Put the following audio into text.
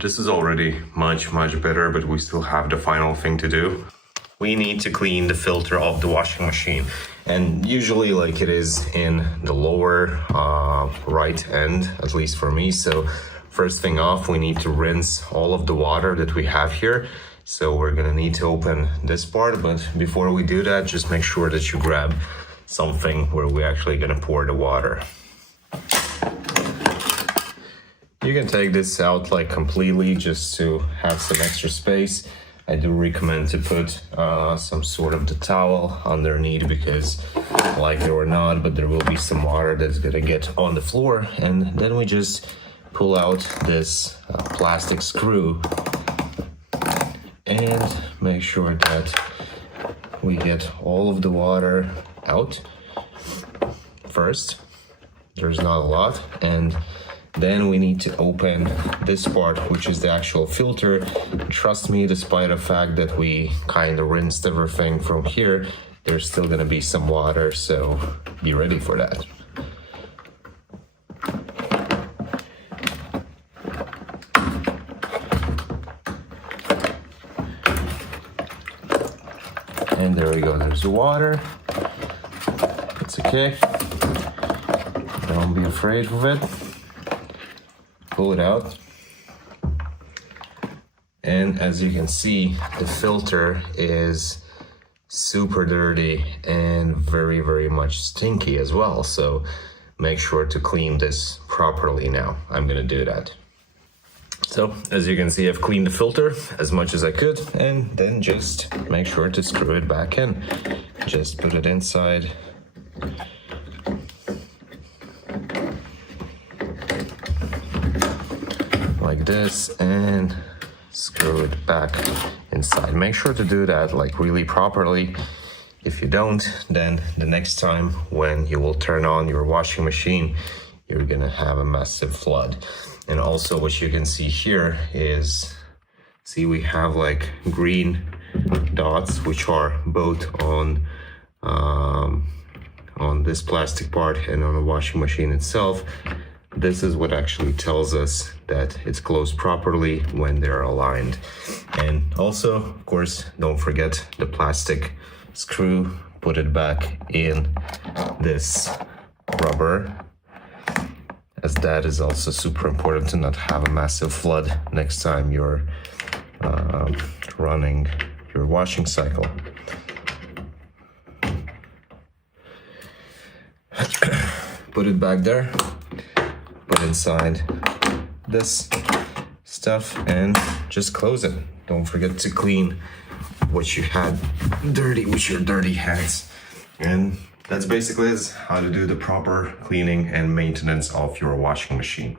This is already much better, but we still have the final thing to do. We need to clean the filter of the washing machine, and usually like it is in the lower right end, at least for me. So first thing off, we need to rinse all of the water that we have here. So we're gonna need to open this part, but before we do that, just make sure that you grab something where we're actually gonna pour the water. You can take this out like completely just to have some extra space. I do recommend to put some sort of the towel underneath, because like it or not, but there will be some water that's gonna get on the floor. And then we just pull out this plastic screw and make sure that we get all of the water out first. There's not a lot. And then we need to open this part, which is the actual filter. Trust me, despite the fact that we kind of rinsed everything from here, there's still gonna be some water, so be ready for that. And there we go, there's the water. It's okay. Don't be afraid of it. Pull it out, and as you can see, the filter is super dirty and very much stinky as well. So make sure to clean this properly. Now I'm gonna do that. So as you can see, I've cleaned the filter as much as I could, and then just make sure to screw it back in. Just put it inside. Like this, and screw it back inside. Make sure to do that like really properly. If you don't, then the next time when you will turn on your washing machine, you're gonna have a massive flood. And also what you can see here is, see, we have like green dots, which are both on this plastic part and on the washing machine itself. This is what actually tells us that it's closed properly when they're aligned. And also, of course, don't forget the plastic screw. Put it back in this rubber, as that is also super important to not have a massive flood next time you're running your washing cycle. Put it back there. Put inside this stuff and just close it. Don't forget to clean what you had dirty with your dirty hands. And that's basically how to do the proper cleaning and maintenance of your washing machine.